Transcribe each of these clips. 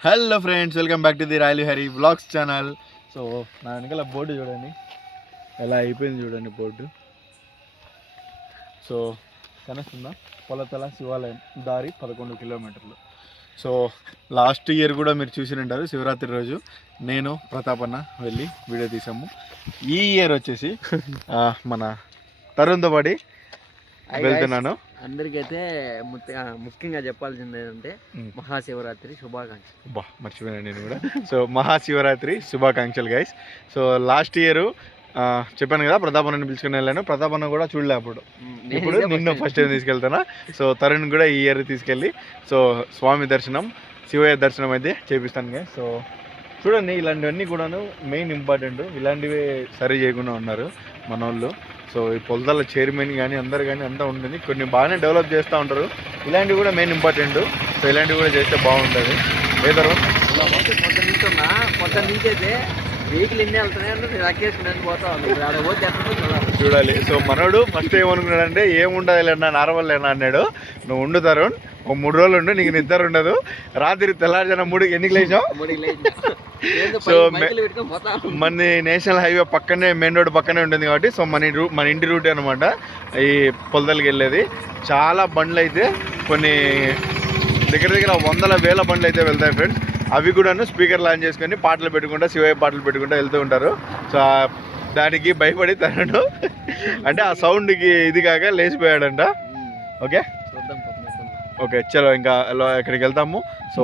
Hello friends, welcome back to the royal Hari vlogs channel. So నా వెనకాల board చూడండి, ఎలా అయిపోయింది చూడండి బోర్డు. సో కనిస్తుందా, పొలతల శివాలయం దారి 11 కిలోమీటర్లు. సో లాస్ట్ ఇయర్ కూడా మీరు చూసినంటారు, శివరాత్రి రోజు నేను ప్రతాపన్న వెళ్ళి వీడియో తీసాము. ఈ ఇయర్ వచ్చేసి మన తరుణ్తో పాడి వెళ్తున్నాను. అందరికైతే ముఖ్యంగా చెప్పాల్సింది ఏంటంటే మహాశివరాత్రి శుభాకాంక్షలు. మర్చిపోయాను నేను కూడా. సో మహాశివరాత్రి శుభాకాంక్షలు గైస్. సో లాస్ట్ ఇయర్ చెప్పాను కదా, ప్రతాపన్నని పిలుచుకుని వెళ్ళాను. ప్రతాపన్న కూడా చూడలే అప్పుడు. ఇప్పుడు నిన్ను ఫస్ట్ టైం తీసుకెళ్తానా. సో తరుణ్ కూడా ఈ ఇయర్ తీసుకెళ్ళి సో స్వామి దర్శనం, శివయ్య దర్శనం అయితే చేపిస్తాను గైస్. సో చూడండి, ఇలాంటివన్నీ కూడాను మెయిన్ ఇంపార్టెంట్. ఇలాంటివి సరి చేయకుండా ఉన్నారు మన వాళ్ళు. సో ఈ పొలతల చైర్మన్ కానీ అందరు కానీ అంతా ఉంటుంది. కొన్ని బాగానే డెవలప్ చేస్తూ ఉంటారు. ఇలాంటివి కూడా మెయిన్ ఇంపార్టెంట్. సో ఇలాంటివి కూడా చేస్తే బాగుంటుంది. ఏదరు పొద్దున్న నుంచి అయితే వెహికల్ ఎన్ని వెళ్తున్నాయి రక్కేసుకుని పోతా చూడాలి. సో మనోడు ఫస్ట్ ఏమనుకున్నాడంటే ఏముండదులేనా నార్మల్లేనా అన్నాడు. నువ్వు ఉండు తరుణ్, ఓ 3 రోజులు ఉండు, నీకు నిద్ర ఉండదు. రాత్రి తెల్లారుజాన 3 ఎన్నికి లేచాం. సో మన నేషనల్ హైవే పక్కనే, మెయిన్ రోడ్ పక్కనే ఉంటుంది కాబట్టి సో మన ఇంటి రూట్ అనమాట ఈ పొలతలకి వెళ్ళేది. చాలా బండ్లు అయితే, కొన్ని దగ్గర 100,000 బండ్లు అయితే వెళ్తాయి ఫ్రెండ్స్. అవి కూడాను స్పీకర్ లాంచ్ చేసుకొని పాటలు పెట్టుకుంటా, శివయ్య పాటలు పెట్టుకుంటా వెళ్తూ ఉంటారు. సో దానికి భయపడి తనను అంటే ఆ సౌండ్కి ఇది కాక లేచిపోయాడంట. ఓకే ఓకే చలో ఇంకా ఇక్కడికి వెళ్తాము. సో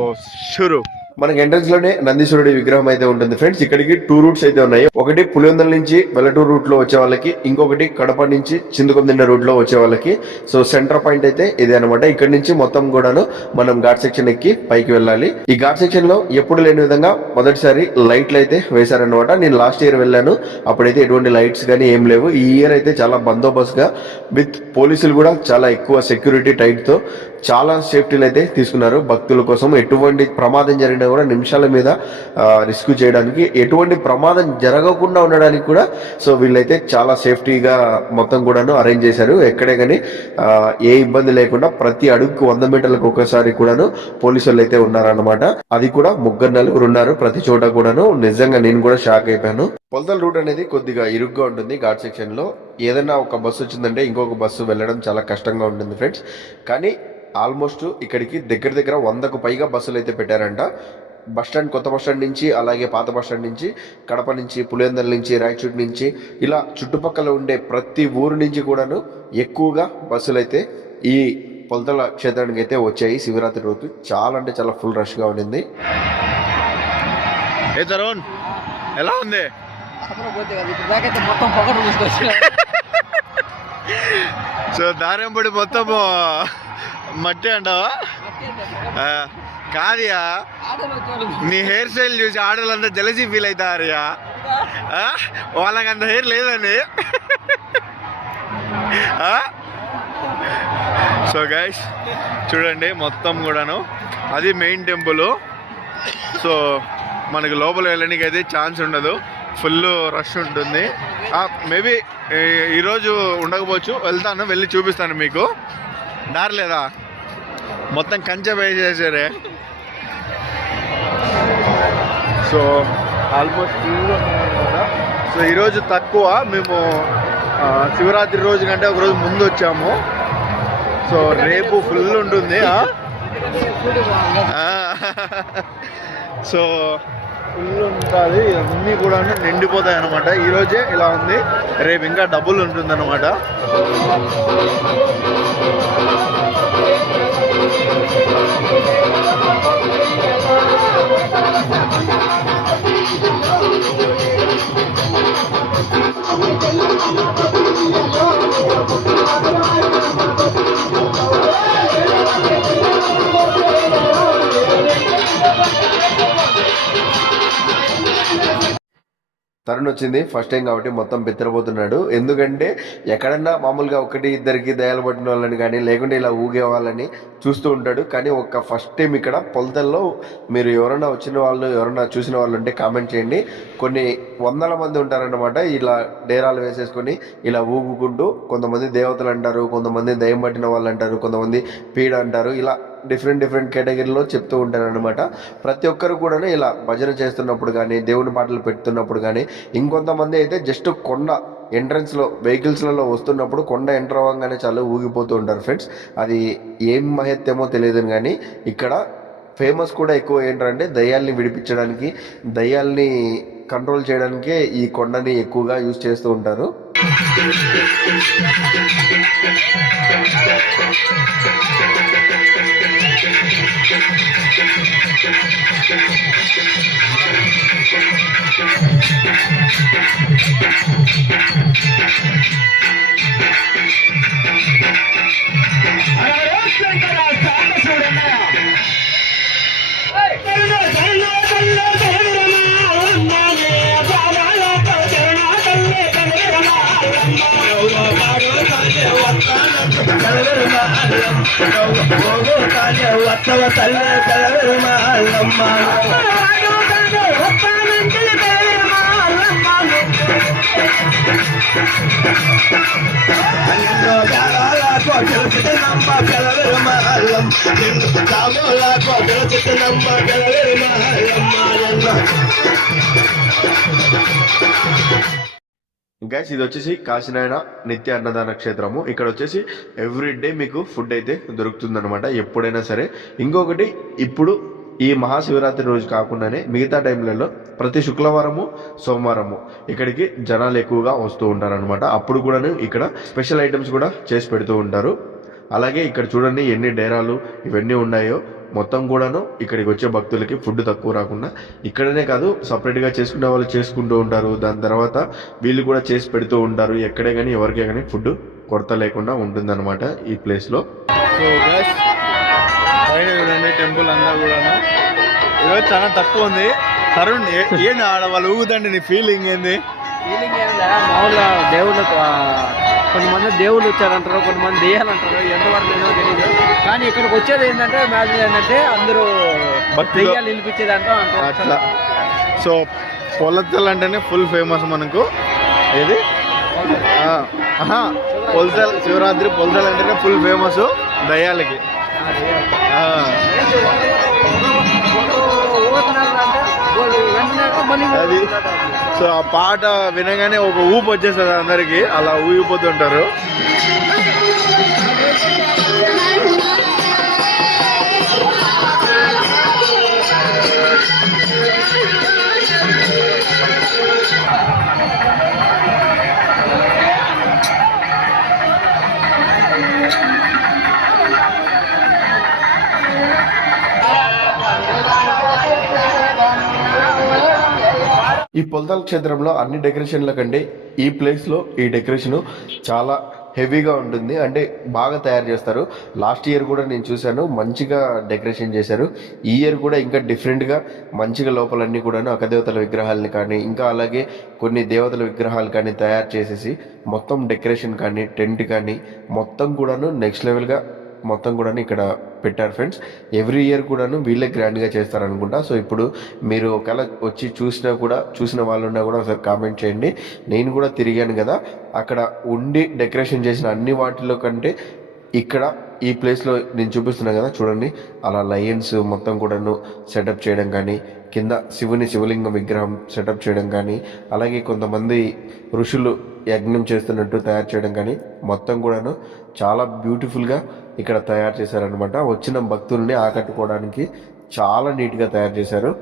షురు. మనకి ఎంట్రన్స్ లోనే నందీశ్వరుడి విగ్రహం అయితే ఉంటుంది ఫ్రెండ్స్. ఇక్కడికి 2 రూట్స్ అయితే ఉన్నాయి. ఒకటి పులివెందుల నుంచి వెల్లటూరు రూట్ లో వచ్చే వాళ్ళకి, ఇంకొకటి కడప నుంచి చింతకొందిండ రూట్ లో వచ్చే వాళ్ళకి. సో సెంటర్ పాయింట్ అయితే ఇదే అనమాట. ఇక్కడ నుంచి మొత్తం కూడాను మనం ఘాట్ సెక్షన్ ఎక్కి పైకి వెళ్ళాలి. ఈ ఘాట్ సెక్షన్ లో ఎప్పుడు లేని విధంగా మొదటిసారి లైట్లు అయితే వేశారనమాట. నేను లాస్ట్ ఇయర్ వెళ్ళాను, అప్పుడైతే ఎటువంటి లైట్స్ కానీ ఏం లేవు. ఈ ఇయర్ అయితే చాలా బందోబస్తు గా విత్ పోలీసులు కూడా చాలా ఎక్కువ సెక్యూరిటీ టైట్ తో చాలా సేఫ్టీలు అయితే తీసుకున్నారు భక్తుల కోసం. ఎటువంటి ప్రమాదం జరిగినా కూడా నిమిషాల మీద రిస్క్ చేయడానికి, ఎటువంటి ప్రమాదం జరగకుండా ఉండడానికి కూడా సో వీళ్ళైతే చాలా సేఫ్టీగా మొత్తం కూడాను అరేంజ్ చేశారు. ఎక్కడే కానీ ఏ ఇబ్బంది లేకుండా ప్రతి అడుగుకు 100 మీటర్లకు ఒకసారి కూడాను పోలీసు వాళ్ళు అయితే ఉన్నారన్నమాట. అది కూడా 3-4 ఉన్నారు ప్రతి చోట కూడాను. నిజంగా నేను కూడా షాక్ అయిపోయాను. పొలతల రూట్ అనేది కొద్దిగా ఇరుగ్గా ఉంటుంది. ఘాట్ సెక్షన్ లో ఏదైనా ఒక బస్సు వచ్చిందంటే ఇంకొక బస్సు వెళ్ళడం చాలా కష్టంగా ఉంటుంది ఫ్రెండ్స్. కానీ ఆల్మోస్ట్ ఇక్కడికి దగ్గర 100కు పైగా బస్సులు అయితే పెట్టారంట. బస్టాండ్, కొత్త బస్టాండ్ నుంచి, అలాగే పాత బస్టాండ్ నుంచి, కడప నుంచి, పులివెందుల నుంచి, రాయచూటి నుంచి, ఇలా చుట్టుపక్కల ఉండే ప్రతి ఊరు నుంచి కూడాను ఎక్కువగా బస్సులు అయితే ఈ పొలతల క్షేత్రానికి అయితే వచ్చాయి. శివరాత్రి రోజు చాలా అంటే చాలా ఫుల్ రష్ గా ఉండింది. ఎలా ఉంది? సో దారంపడి మొత్తము మట్టి అంటావా? కాదియా, నీ హెయిర్ స్టైల్ చూసి ఆడవాళ్ళంతా జలసీ ఫీల్ అవుతారయ్యా. వాళ్ళకి అంత హెయిర్ లేదండి. సో గైస్ చూడండి, మొత్తం కూడాను అది మెయిన్ టెంపుల్. సో మనకు లోపల వెళ్ళడానికి అయితే ఛాన్స్ ఉండదు, ఫుల్ రష్ ఉంటుంది. మేబీ ఈరోజు ఉండకపోవచ్చు, వెళ్తాను, వెళ్ళి చూపిస్తాను మీకు. దారి లేదా, మొత్తం కంచె వేసేసారే. సో ఆల్మోస్ట్ ఫుల్ ఉన్నాయన్నమాట. సో ఈరోజు తక్కువ, మేము శివరాత్రి రోజు కంటే ఒక రోజు ముందు వచ్చాము. సో రేపు ఫుల్ ఉంటుంది. సో ఫుల్ ఉంటుంది, అన్నీ కూడా నిండిపోతాయి అనమాట. ఈరోజే ఇలా ఉంది, రేపు ఇంకా డబుల్ ఉంటుంది అనమాట. తరుణ్ వచ్చింది ఫస్ట్ టైం కాబట్టి మొత్తం బెత్తరపోతున్నాడు. ఎందుకంటే ఎక్కడన్నా మామూలుగా ఒకటి ఇద్దరికి దయాలు పట్టిన వాళ్ళని కానీ లేకుంటే ఇలా ఊగే వాళ్ళని చూస్తూ ఉంటాడు. కానీ ఒక ఫస్ట్ టైం ఇక్కడ పొలతల్లో మీరు ఎవరైనా వచ్చిన వాళ్ళు ఎవరైనా చూసిన వాళ్ళు ఉంటే కామెంట్ చేయండి. కొన్ని వందల మంది ఉంటారన్నమాట ఇలా డేరాలు వేసేసుకొని ఇలా ఊగుకుంటూ. కొంతమంది దేవతలు అంటారు, కొంతమంది దయ్యం పట్టిన వాళ్ళు అంటారు, కొంతమంది పీడ అంటారు. ఇలా డిఫరెంట్ కేటగిరీలో చెప్తూ ఉంటారు అనమాట. ప్రతి ఒక్కరు కూడా ఇలా భజన చేస్తున్నప్పుడు కానీ దేవుని పాటలు పెడుతున్నప్పుడు కానీ, ఇంకొంతమంది అయితే జస్ట్ కొండ ఎంట్రన్స్లో వెహికల్స్లలో వస్తున్నప్పుడు కొండ ఎంటర్ అవ్వగానే చాలా ఊగిపోతూ ఉంటారు ఫ్రెండ్స్. అది ఏం మహత్యమో తెలియదు కానీ ఇక్కడ ఫేమస్ కూడా ఎక్కువ ఏంటంటే దయ్యాల్ని విడిపించడానికి, దయ్యాల్ని కంట్రోల్ చేయడానికే ఈ కొండని ఎక్కువగా యూజ్ చేస్తూ ఉంటారు. గైస్ ఇది వచ్చేసి కాశీనాయన నిత్య అన్నదాన క్షేత్రము. ఇక్కడ వచ్చేసి ఎవ్రీ డే మీకు ఫుడ్ అయితే దొరుకుతుందన్నమాట, ఎప్పుడైనా సరే. ఇంకొకటి ఇప్పుడు ఈ మహాశివరాత్రి రోజు కాకుండానే మిగతా టైంలలో ప్రతి శుక్రవారము సోమవారము ఇక్కడికి జనాలు ఎక్కువగా వస్తూ ఉంటారనమాట. అప్పుడు కూడా ఇక్కడ స్పెషల్ ఐటమ్స్ కూడా చేసి పెడుతూ ఉంటారు. అలాగే ఇక్కడ చూడండి ఎన్ని డేరాలు ఇవన్నీ ఉన్నాయో. మొత్తం కూడాను ఇక్కడికి వచ్చే భక్తులకి ఫుడ్ తక్కువ రాకుండా ఇక్కడనే కాదు సపరేట్గా చేసుకునే వాళ్ళు చేసుకుంటూ ఉంటారు. దాని తర్వాత వీళ్ళు కూడా చేసి పెడుతూ ఉంటారు. ఎక్కడే కానీ ఎవరికే కానీ ఫుడ్ కొరత లేకుండా ఉంటుందన్నమాట ఈ ప్లేస్లో. సో గైస్ పైన చూడండి టెంపుల్ అంతా కూడాను ఈరోజు చాలా తక్కువ ఉంది. తరుణ్ ఏంటి ఆడ వాళ్ళు ఊగుతండి, నీ ఫీలింగ్ ఏంది? ఫీలింగ్ ఏం లేదా, మామూలుగా దేవుళ్ళకు కొంతమంది దేవుళ్ళు వచ్చారంటారు, కొంతమంది దెయ్యాలంటారు, ఎంతవరకు ఏదో తెలియదు. కానీ ఇక్కడికి వచ్చేది ఏంటంటే మ్యాజిక్ ఏంటంటే అందరూ దెయ్యాలు నిలిపించేదంట అట్లా. సో పొలతల్ అంటేనే ఫుల్ ఫేమస్ మనకు. ఏది పొలతల్ శివరాత్రి పొలతల్ అంటేనే ఫుల్ ఫేమస్ దయ్యాలకి. అది సో ఆ పాట వినగానే ఒక ఊపు వచ్చేస్తుంది అందరికి, అలా ఊగిపోతుంటారు. ఈ పొలతల్ క్షేత్రంలో అన్ని డెకరేషన్ల కంటే ఈ ప్లేస్లో ఈ డెకరేషన్ చాలా హెవీగా ఉంటుంది, అంటే బాగా తయారు చేస్తారు. లాస్ట్ ఇయర్ కూడా నేను చూశాను, మంచిగా డెకరేషన్ చేశారు. ఈ ఇయర్ కూడా ఇంకా డిఫరెంట్గా మంచిగా లోపలన్నీ కూడాను అక్కదేవతల విగ్రహాలని కానీ ఇంకా అలాగే కొన్ని దేవతల విగ్రహాలు కానీ తయారు చేసేసి మొత్తం డెకరేషన్ కానీ టెంట్ కానీ మొత్తం కూడాను నెక్స్ట్ లెవెల్గా మొత్తం కూడా ఇక్కడ పెట్టారు ఫ్రెండ్స్. ఎవ్రీ ఇయర్ కూడాను వీళ్ళే గ్రాండ్గా చేస్తారనుకుంటా. సో ఇప్పుడు మీరు ఒకవేళ వచ్చి చూసిన వాళ్ళు ఉన్నా కూడా ఒకసారి కామెంట్ చేయండి. నేను కూడా తిరిగాను కదా, అక్కడ ఉండి డెకరేషన్ చేసిన అన్ని వాటిలో కంటే ఇక్కడ ఈ ప్లేస్లో నేను చూపిస్తున్నాను కదా చూడండి, అలా లయన్స్ మొత్తం కూడాను సెటప్ చేయడం కానీ, కింద శివలింగం విగ్రహం సెటప్ చేయడం కానీ, అలాగే కొంతమంది ఋషులు యజ్ఞం చేస్తున్నట్టు తయారు చేయడం కానీ మొత్తం కూడాను చాలా బ్యూటిఫుల్గా ఇక్కడ తయారు చేశారనమాట. వచ్చిన భక్తుల్ని ఆకట్టుకోవడానికి చాలా నీట్గా తయారు చేశారు.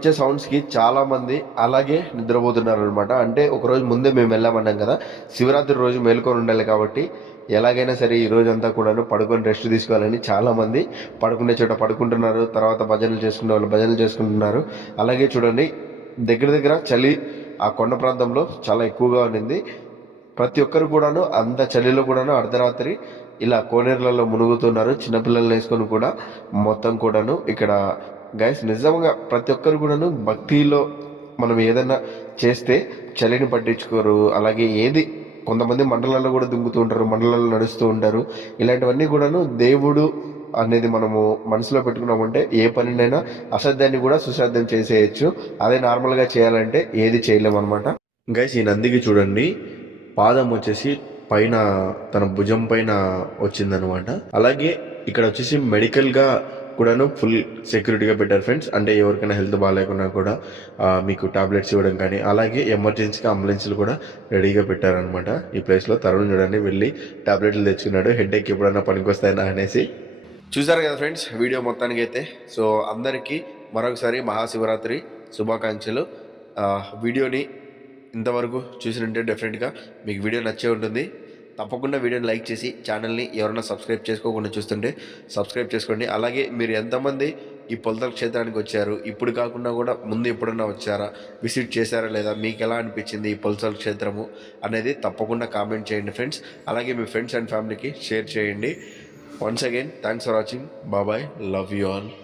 వచ్చే సౌండ్స్కి చాలా మంది అలాగే నిద్రపోతున్నారు అనమాట. అంటే ఒకరోజు ముందే మేము వెళ్ళామన్నాం కదా, శివరాత్రి రోజు మేల్కొని ఉండాలి కాబట్టి ఎలాగైనా సరే ఈ రోజంతా కూడాను పడుకొని రెస్ట్ తీసుకోవాలని చాలా మంది పడుకునే చోట పడుకుంటున్నారు. తర్వాత భజనలు చేసుకునే వాళ్ళు భజనలు చేసుకుంటున్నారు. అలాగే చూడండి, దగ్గర చలి ఆ కొండ ప్రాంతంలో చాలా ఎక్కువగా ఉండింది. ప్రతి ఒక్కరు కూడాను అంత చలిలో కూడాను అర్ధరాత్రి ఇలా కోనేరులలో మునుగుతున్నారు, చిన్నపిల్లలు వేసుకొని కూడా మొత్తం కూడాను. ఇక్కడ గైస్ నిజంగా ప్రతి ఒక్కరు కూడాను భక్తిలో మనం ఏదైనా చేస్తే చలిని పట్టించుకోరు. అలాగే ఏది కొంతమంది మండలాల్లో కూడా దుంగుతూ ఉంటారు, మండలాల్లో నడుస్తూ ఉంటారు. ఇలాంటివన్నీ కూడాను దేవుడు అనేది మనము మనసులో పెట్టుకున్నామంటే ఏ పనినైనా అసాధ్యాన్ని కూడా సుసాధ్యం చేసేయచ్చు. అదే నార్మల్గా చేయాలంటే ఏది చేయలేమన్నమాట. గైస్ ఈ నందికి చూడండి, పాదం వచ్చేసి పైన తన భుజం పైన వచ్చిందనమాట. అలాగే ఇక్కడ వచ్చేసి మెడికల్గా కూడాను ఫుల్ సెక్యూరిటీగా పెట్టారు ఫ్రెండ్స్. అంటే ఎవరికైనా హెల్త్ బాగాలేకున్నా కూడా మీకు టాబ్లెట్స్ ఇవ్వడం కానీ, అలాగే ఎమర్జెన్సీగా అంబులెన్స్లు కూడా రెడీగా పెట్టారనమాట. ఈ ప్లేస్లో తరుణ్ చూడండి వెళ్ళి టాబ్లెట్లు తెచ్చుకున్నాడు, హెడ్ఏక్ ఎప్పుడైనా పనికొస్తాయనా అనేసి. చూసారు కదా ఫ్రెండ్స్ వీడియో మొత్తానికి అయితే. సో అందరికీ మరొకసారి మహాశివరాత్రి శుభాకాంక్షలు. వీడియోని ఇంతవరకు చూసినట్టే డెఫినెట్గా మీకు వీడియో నచ్చే ఉంటుంది. తప్పకుండా వీడియోని లైక్ చేసి ఛానల్ని ఎవరైనా సబ్స్క్రైబ్ చేసుకోకుండా చూస్తుంటే సబ్స్క్రైబ్ చేసుకోండి. అలాగే మీరు ఎంతమంది ఈ పొలతల క్షేత్రానికి వచ్చారు, ఇప్పుడు కాకుండా కూడా ముందు ఎప్పుడన్నా వచ్చారా, విజిట్ చేశారా లేదా, మీకు ఎలా అనిపించింది ఈ పొలతల క్షేత్రము అనేది తప్పకుండా కామెంట్ చేయండి ఫ్రెండ్స్. అలాగే మీ ఫ్రెండ్స్ అండ్ ఫ్యామిలీకి షేర్ చేయండి. Once again thanks for watching. Bye, love you all.